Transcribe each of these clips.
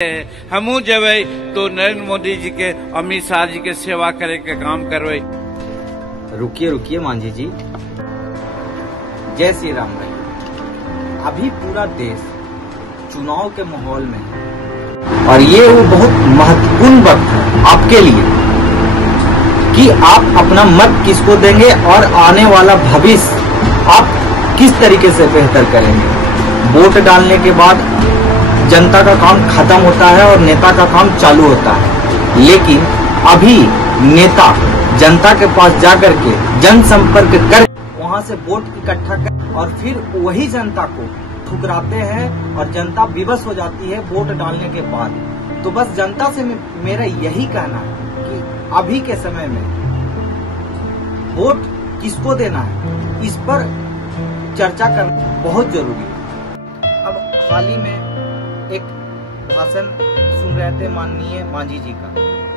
हमू जब तो नरेंद्र मोदी जी के, अमित शाह जी के सेवा करे के काम करवे। रुकिए रुकिए मांझी जी, जय श्री राम भाई। अभी पूरा देश चुनाव के माहौल में है और ये वो बहुत महत्वपूर्ण वक्त है आपके लिए कि आप अपना मत किसको देंगे और आने वाला भविष्य आप किस तरीके से बेहतर करेंगे। वोट डालने के बाद जनता का काम खत्म होता है और नेता का काम चालू होता है, लेकिन अभी नेता जनता के पास जाकर के जनसंपर्क कर वहां से वोट इकट्ठा कर और फिर वही जनता को ठुकराते हैं और जनता विवश हो जाती है वोट डालने के बाद। तो बस जनता से मेरा यही कहना है कि अभी के समय में वोट किसको देना है, इस पर चर्चा करना बहुत जरूरी है। अब हाल ही में एक भाषण सुन रहे थे माननीय मांझी जी का।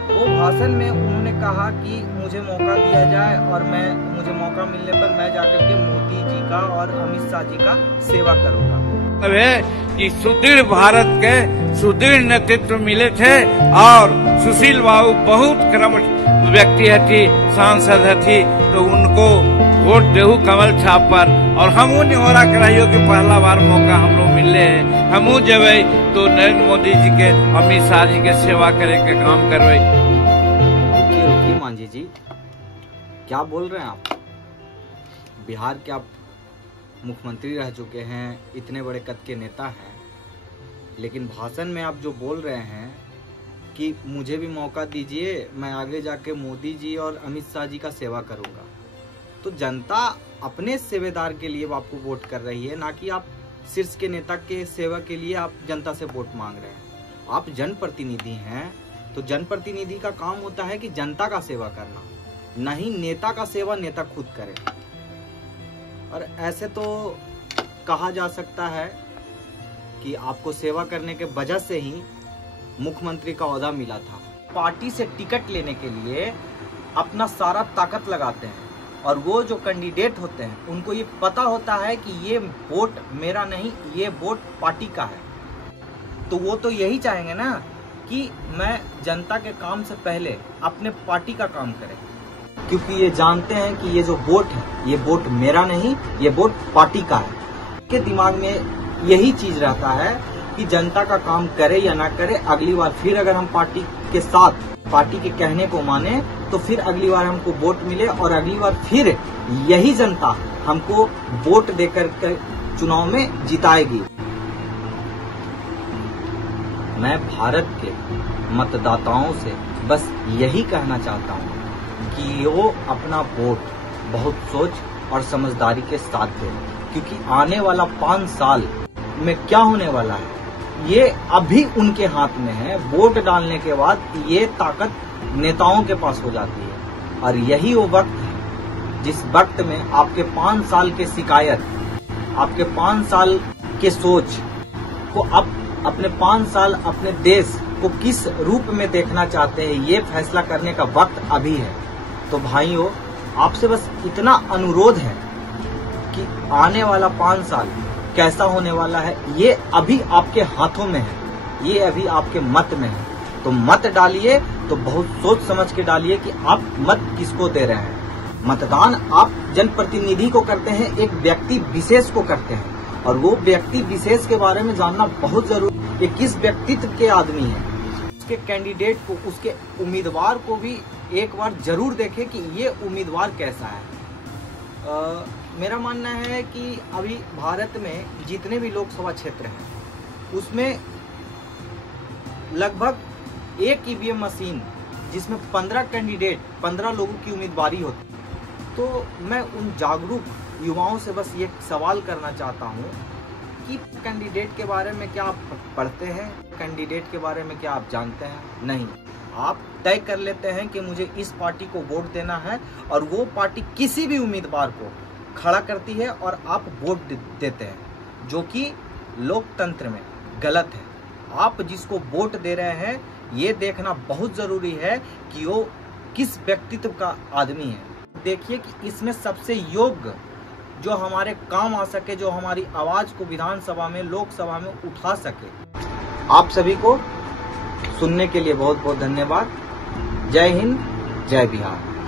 वो भाषण में उन्होंने कहा कि मुझे मौका दिया जाए और मुझे मौका मिलने पर मैं जाकर के मोदी जी का और अमित शाह जी का सेवा करूंगा। है कि सुदृढ़ भारत के सुदृढ़ नेतृत्व मिले थे और सुशील बाबू बहुत कर्म व्यक्ति हथी, सांसद हथी, तो उनको वोट देहू कमल छाप पर। और हमू निहोरा कराइयो कि पहला बार मौका हम लोग मिले है, हमू जब तो नरेंद्र मोदी जी के, अमित शाह जी के सेवा करे के काम करवे। रुकिए रुकिए मांझी जी, क्या बोल रहे हैं आप? बिहार के आप मुख्यमंत्री रह चुके हैं, इतने बड़े कद के नेता हैं, लेकिन भाषण में आप जो बोल रहे हैं कि मुझे भी मौका दीजिए, मैं आगे जाके मोदी जी और अमित शाह जी का सेवा करूंगा। तो जनता अपने सेवेदार के लिए आपको वोट कर रही है, ना कि आप शीर्ष के नेता के सेवा के लिए आप जनता से वोट मांग रहे हैं। आप जनप्रतिनिधि हैं, तो जनप्रतिनिधि का काम होता है कि जनता का सेवा करना, नहीं नेता का सेवा नेता खुद करे। और ऐसे तो कहा जा सकता है कि आपको सेवा करने के वजह से ही मुख्यमंत्री का ओहदा मिला था। पार्टी से टिकट लेने के लिए अपना सारा ताकत लगाते हैं और वो जो कैंडिडेट होते हैं उनको ये पता होता है कि ये वोट मेरा नहीं, ये वोट पार्टी का है। तो वो तो यही चाहेंगे ना कि मैं जनता के काम से पहले अपने पार्टी का काम करें, क्योंकि ये जानते हैं कि ये जो वोट है ये वोट मेरा नहीं, ये वोट पार्टी का है। के दिमाग में यही चीज रहता है कि जनता का काम करे या ना करे, अगली बार फिर अगर हम पार्टी के साथ पार्टी के कहने को माने तो फिर अगली बार हमको वोट मिले और अगली बार फिर यही जनता हमको वोट देकर के चुनाव में जिताएगी। मैं भारत के मतदाताओं से बस यही कहना चाहता हूँ कि वो अपना वोट बहुत सोच और समझदारी के साथ दें, क्योंकि आने वाला 5 साल में क्या होने वाला है ये अभी उनके हाथ में है। वोट डालने के बाद ये ताकत नेताओं के पास हो जाती है और यही वो वक्त है जिस वक्त में आपके 5 साल के शिकायत, आपके 5 साल के सोच को आप अपने 5 साल अपने देश को किस रूप में देखना चाहते हैं, ये फैसला करने का वक्त अभी है। तो भाइयों, आपसे बस इतना अनुरोध है कि आने वाला 5 साल कैसा होने वाला है ये अभी आपके हाथों में है, ये अभी आपके मत में है। तो मत डालिए तो बहुत सोच समझ के डालिए कि आप मत किसको दे रहे हैं। मतदान आप जनप्रतिनिधि को करते हैं, एक व्यक्ति विशेष को करते हैं और वो व्यक्ति विशेष के बारे में जानना बहुत जरूरी है कि किस व्यक्तित्व के आदमी है। उसके कैंडिडेट को, उसके उम्मीदवार को भी एक बार जरूर देखें कि ये उम्मीदवार कैसा है। मेरा मानना है कि अभी भारत में जितने भी लोकसभा क्षेत्र हैं उसमें लगभग एक ईवीएम मशीन जिसमें 15 कैंडिडेट, 15 लोगों की उम्मीदवारी होती है। तो मैं उन जागरूक युवाओं से बस ये सवाल करना चाहता हूँ कि कैंडिडेट के बारे में क्या आप पढ़ते हैं, कैंडिडेट के बारे में क्या आप जानते हैं? नहीं, आप तय कर लेते हैं कि मुझे इस पार्टी को वोट देना है और वो पार्टी किसी भी उम्मीदवार को खड़ा करती है और आप वोट देते हैं, जो कि लोकतंत्र में गलत है। आप जिसको वोट दे रहे हैं ये देखना बहुत जरूरी है कि वो किस व्यक्तित्व का आदमी है। देखिए कि इसमें सबसे योग्य जो हमारे काम आ सके, जो हमारी आवाज को विधानसभा में, लोकसभा में उठा सके। आप सभी को सुनने के लिए बहुत बहुत धन्यवाद। जय हिंद, जय बिहार।